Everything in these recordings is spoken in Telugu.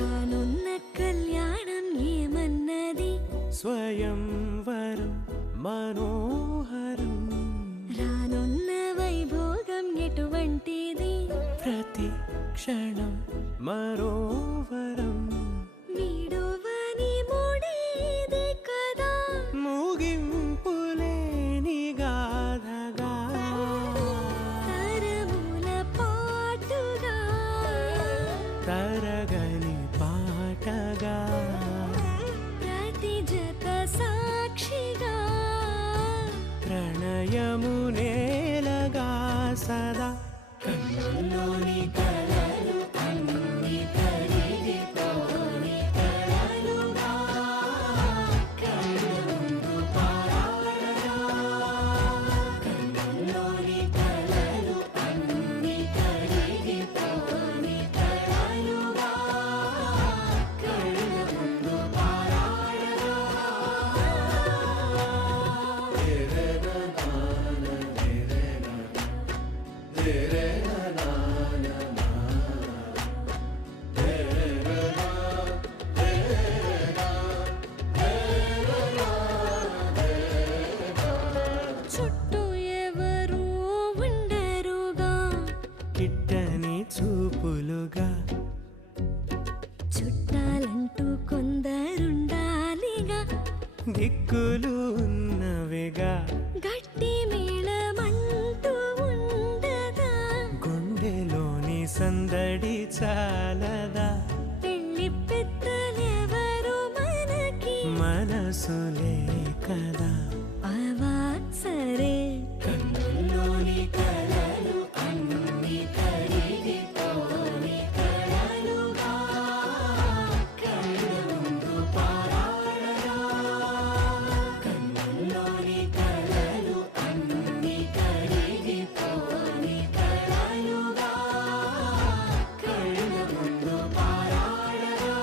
కానున్న కళ్యాణం ఏమన్నది స్వయంవరం మనోహరం రానున్న వైభోగం ఎటువంటిది ప్రతి క్షణం మరోవరం వీడువని మూడేది కదా ముగింపులేని గాథగా తరముల పాటుగా తరగని పాటగా ప్రతి జత సాక్షిగా ప్రణయము నేలగా సదా కన్నుల్లోని కలలు అన్ని కరిగిపోని కలలుగా కళ్ళ ముందు పారాడగా కన్నుల్లోని కలలు అన్ని కరిగిపోని కలలుగా కళ్ళ ముందు పారాడగా చుట్టూ ఎవరు ఉండరుగా కిట్టని చూపులుగా చుట్టాలంటూ కొందరుండాలిగా దిక్కులు ఉన్నవిగా గట్టి మేళమంటూ ఉండదా గుండెలోని సందడి చాలదా పెళ్లి పెద్దలెవరు మనకి మనసులే కదా అవా సరే కన్నుల్లోని కలలు అన్ని కరిగిపోని కలలుగా కళ్ళ ముందు పారాడగా కన్నుల్లోని కలలు అన్ని కరిగిపోని కలలుగా కళ్ళ ముందు పారాడగా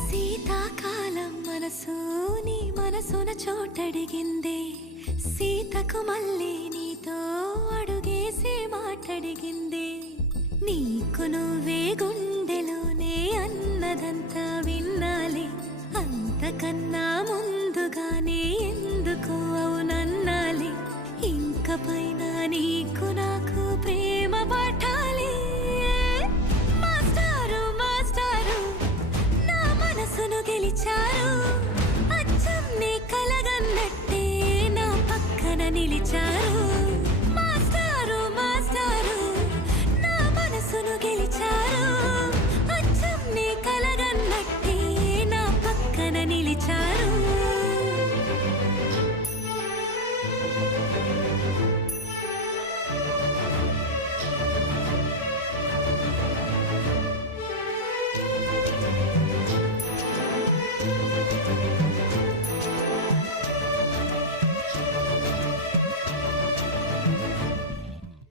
శీతాకాలం మనసు నీ మనసున చోటడిగిందే సీతకు మళ్ళీ నీతో అడుగేసి మాటడిగిందే నీకు నువ్వే గుండెలోనే అన్నదంతా విన్నాలి అంతకన్నా ముందుగానే ఎందుకు అవునన్నాలి ఇంక పైన నీకు నాకు